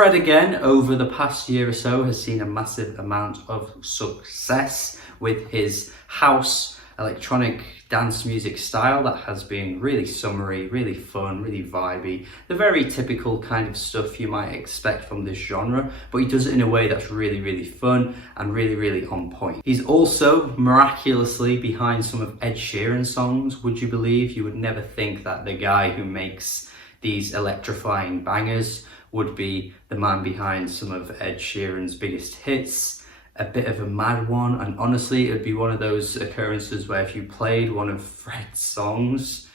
Fred again, over the past year or so, has seen a massive amount of success with his house electronic dance music style that has been really summery, really fun, really vibey, the very typical kind of stuff you might expect from this genre, but he does it in a way that's really, really fun and really, really on point. He's also miraculously behind some of Ed Sheeran's songs. Would you believe? You would never think that the guy who makes these electrifying bangers would be the man behind some of Ed Sheeran's biggest hits. A bit of a mad one, and honestly it would be one of those occurrences where if you played one of Fred's songs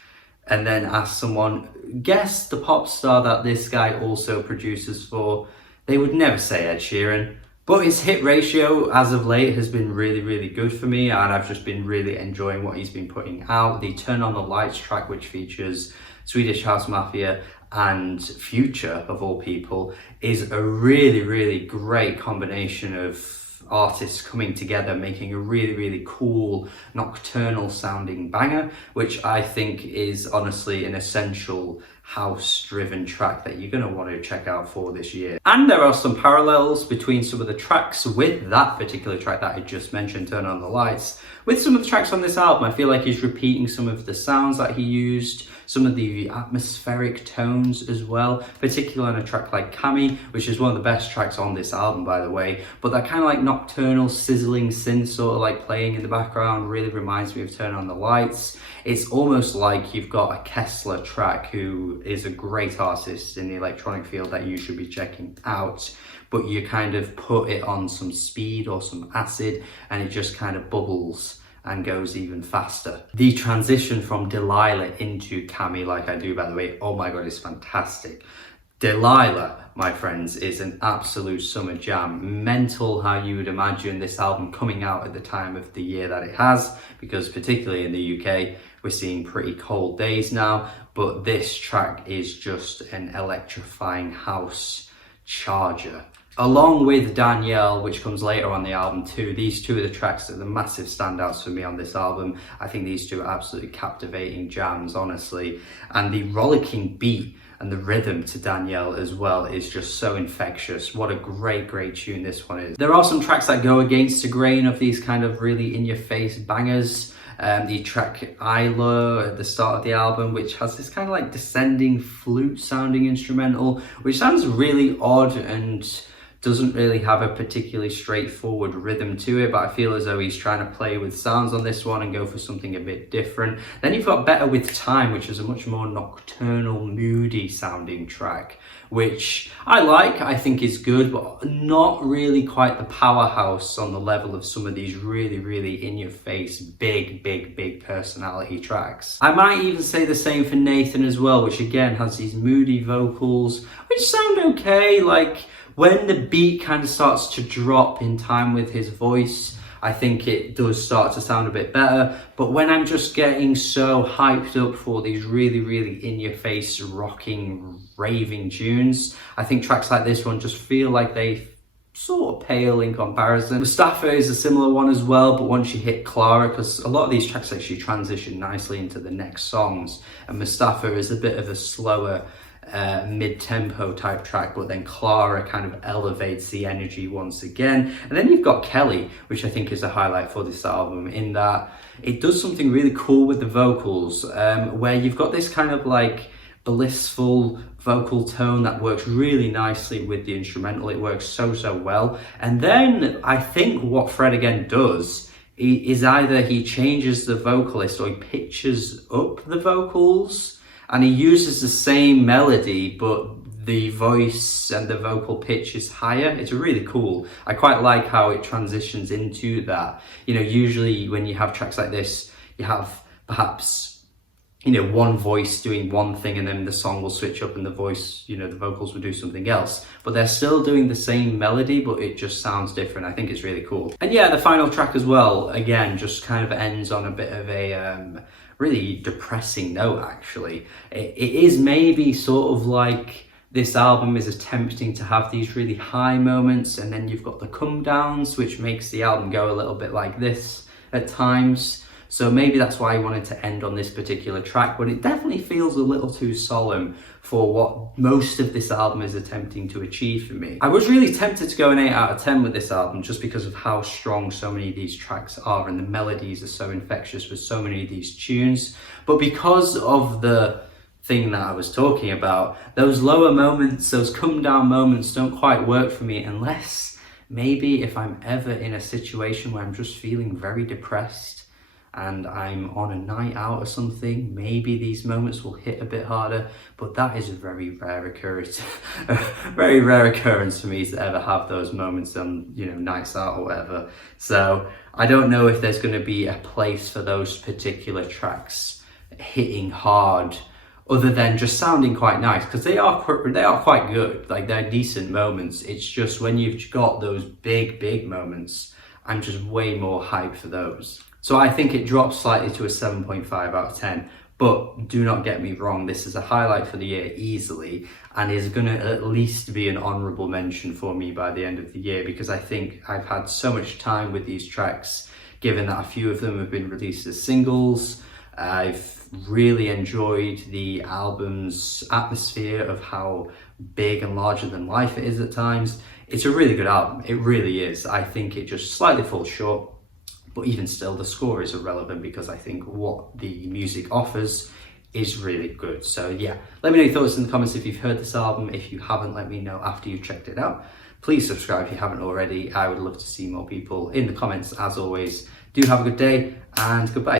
and then asked someone, guess the pop star that this guy also produces for, they would never say Ed Sheeran. But his hit ratio as of late has been really, really good for me, and I've just been really enjoying what he's been putting out. The Turn on the Lights track, which features Swedish House Mafia and Future of all people, is a really, really great combination of artists coming together, making a really, really cool nocturnal sounding banger, which I think is honestly an essential house driven track that you're going to want to check out for this year. And there are some parallels between some of the tracks with that particular track that I just mentioned, Turn on the Lights, with some of the tracks on this album. I feel like he's repeating some of the sounds that he used, some of the atmospheric tones as well, particularly on a track like Kammy, which is one of the best tracks on this album, by the way. But that kind of like nocturnal sizzling synth sort of like playing in the background really reminds me of Turn on the Lights. It's almost like you've got a Kessler track, who is a great artist in the electronic field that you should be checking out, but you kind of put it on some speed or some acid and it just kind of bubbles and goes even faster. The transition from Delilah into Kammy, like I do by the way, oh my god, it's fantastic. Delilah, my friends, is an absolute summer jam. Mental how you would imagine this album coming out at the time of the year that it has, because particularly in the UK, we're seeing pretty cold days now, but this track is just an electrifying house charger. Along with Danielle, which comes later on the album too, these two are the tracks that are the massive standouts for me on this album. I think these two are absolutely captivating jams, honestly. And the rollicking beat and the rhythm to Danielle as well is just so infectious. What a great, great tune this one is. There are some tracks that go against the grain of these kind of really in-your-face bangers. The track Isla at the start of the album, which has this kind of like descending flute sounding instrumental, which sounds really odd and doesn't really have a particularly straightforward rhythm to it, but I feel as though he's trying to play with sounds on this one and go for something a bit different. Then you've got Better With Time, which is a much more nocturnal, moody sounding track, which I like, I think is good, but not really quite the powerhouse on the level of some of these really, really in-your-face, big personality tracks. I might even say the same for Nathan as well, which again has these moody vocals, which sound okay. Like, when the beat kind of starts to drop in time with his voice, I think it does start to sound a bit better. But when I'm just getting so hyped up for these really, really in-your-face, rocking, raving tunes, I think tracks like this one just feel like they sort of pale in comparison. Mustafa is a similar one as well, but once you hit Clara, because a lot of these tracks actually transition nicely into the next songs, and Mustafa is a bit of a slower, mid-tempo type track, but then Clara kind of elevates the energy once again. And then you've got Kelly, which I think is a highlight for this album, in that it does something really cool with the vocals, where you've got this kind of like blissful vocal tone that works really nicely with the instrumental. It works so well. And then I think what Fred again does is either he changes the vocalist or he pitches up the vocals, and he uses the same melody, but the voice and the vocal pitch is higher. It's really cool. I quite like how it transitions into that. You know, usually when you have tracks like this, you have perhaps, you know, one voice doing one thing and then the song will switch up and the voice, you know, the vocals will do something else. But they're still doing the same melody, but it just sounds different. I think it's really cool. And yeah, the final track as well, again, just kind of ends on a bit of a really depressing note, actually. It is maybe sort of like this album is attempting to have these really high moments, and then you've got the come downs, which makes the album go a little bit like this at times. So maybe that's why I wanted to end on this particular track, but it definitely feels a little too solemn for what most of this album is attempting to achieve for me. I was really tempted to go an 8 out of 10 with this album just because of how strong so many of these tracks are, and the melodies are so infectious with so many of these tunes. But because of the thing that I was talking about, those lower moments, those come down moments don't quite work for me unless maybe if I'm ever in a situation where I'm just feeling very depressed and I'm on a night out or something, maybe these moments will hit a bit harder, but that is a very rare occurrence, a very rare occurrence for me to ever have those moments on, you know, nights out or whatever. So I don't know if there's going to be a place for those particular tracks hitting hard, other than just sounding quite nice, because they are quite good, like they're decent moments. It's just when you've got those big moments, I'm just way more hyped for those. So I think it drops slightly to a 7.5 out of 10, but do not get me wrong, this is a highlight for the year easily, and is going to at least be an honourable mention for me by the end of the year, because I think I've had so much time with these tracks, given that a few of them have been released as singles. I've really enjoyed the album's atmosphere of how big and larger than life it is at times. It's a really good album, it really is. I think it just slightly falls short, but even still the score is irrelevant because I think what the music offers is really good. So yeah, let me know your thoughts in the comments if you've heard this album. If you haven't, let me know after you've checked it out. Please subscribe if you haven't already. I would love to see more people in the comments. As always, do have a good day and goodbye.